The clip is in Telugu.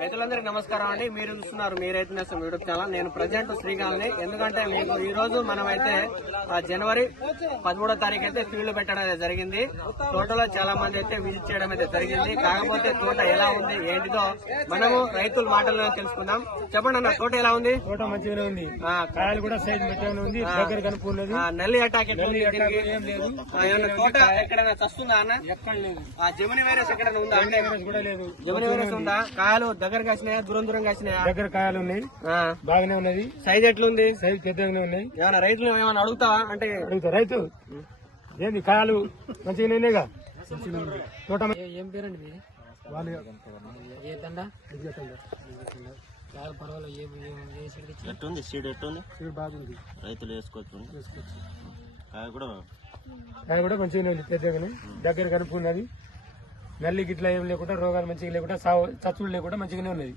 రైతులందరికీ నమస్కారం అండి. మీరు చూస్తున్నారు మీ రైతు నేస్తం యూట్యూబ్ ఛానల్. నేను ప్రజెంట్ శ్రీకాంత్ని. ఎందుకంటే మీకు ఈ రోజు మనమైతే జనవరి 13వ తారీఖు అయితే ఫీల్డ్ పెట్టడం అయితే జరిగింది. తోటలో చాలా మంది అయితే విజిట్ చేయడం అయితే జరిగింది. కాకపోతే తోట ఎలా ఉంది ఏంటిదో మనము రైతుల మాటల్లో తెలుసుకుందాం. చెప్పండి అన్న, తోట ఎలా ఉంది? తోట మంచిగానే ఉంది, కాయలు కూడా సైజ్ మంచిగానే ఉంది, దగ్గర కనుక్కున్నది. నల్లి అటాక్ తోట ఎక్కడైనా చస్తుందా అన్న? ఎక్కడ లేదు. జమిని వైరస్ ఎక్కడైనా ఉందా? అంటే కూడా లేదు. జమిని వైరస్ ఉందా? కాయలు దగ్గర కాసినాయా దూరం దూరం కాసినాయా? దగ్గర కాయలు ఉన్నాయి, బాగానే ఉన్నది. సైజ్ ఎట్లుంది? సైజ్ పెద్దగానే ఉన్నాయి. ఏమన్నా రైతులు ఏమైనా అడుగుతావా? అంటే అడుగుతా రైతు ఏంది కాయలు మంచిగానే ఉన్నాయిగా. తోట ఏం పేరండి మీది? ఏ తండ? పర్వాలేదు. ఎట్టుంది సీడ్? ఎట్టుంది? సీడ్ బాగుంది, రైతులు వేసుకోవచ్చు. కాయ కూడా మంచిగానే ఉంది, పెద్దగానే దగ్గర కనుక్కున్నది. నల్లి గిట్లా ఏం లేకుండా, రోగాలు మంచిగా లేకుండా, చచ్చులు లేకుండా మంచిగానే ఉన్నది.